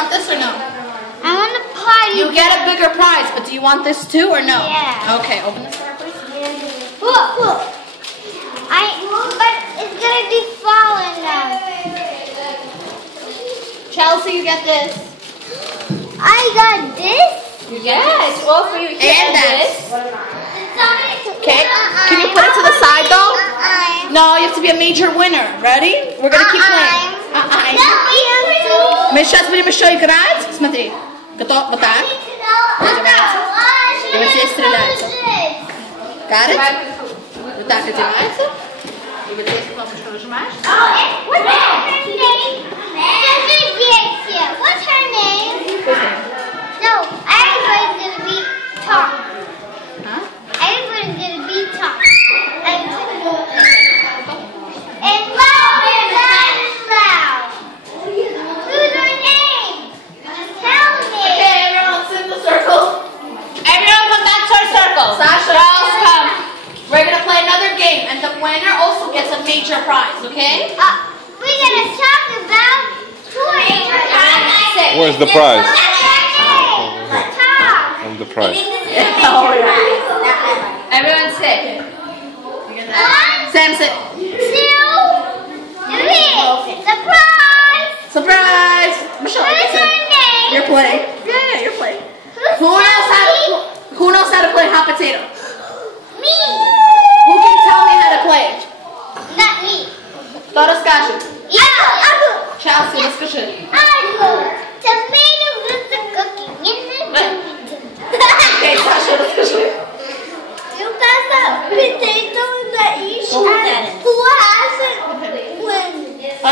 want this or no? I want a party. You get a bigger prize, but do you want this too or no? Yeah. Okay, open this door, please. Look. But it's gonna be falling now. Chelsea, you get this. I got this. Yes, all for you here and this. Okay, can you put it to the side though? No, you have to be a major winner. Ready? We're gonna keep playing. Мы сейчас будем еще играть. Смотри. Готов? Вот так. И вот здесь стреляется. Got it? Вот так одевается. И вот здесь кнопочку нажимаешь. What's her name? What's her name? No, everybody's gonna be top. Huh? Everybody's gonna be top. And loud and loud and loud. Who's her name? Just tell me. Okay, everyone, sit in the circle. Everyone come back to our circle. Sasha, girls, come. We're gonna play another game, and the winner also gets a major prize. Okay? We're gonna talk about toys. Where's the prize? Top. And the prize. Oh, yeah. Everyone sit. Sam, sit. 2, 3. Surprise! Surprise! Michelle, Who's sit. her name? You're playing. Yeah, you're playing. Who's Who knows how to play hot potato? Me. Who can tell me how to play it? Not me. Хто розкаже? Apple. Chelsea, розкажи. Apple. Tomato with the cooking in the Okay, Sasha, розкажи. You pass a potato in the each and who hasn't win?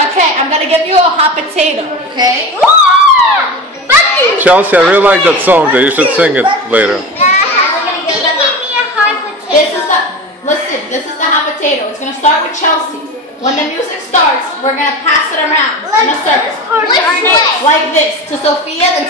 Okay, I'm gonna give you a hot potato, okay? Chelsea, I really like that song there. You should sing it later. This is the hot potato. It's gonna start with Chelsea. When the music starts, we're gonna pass it around in a circle. Which way? Like this, to Sophia, then to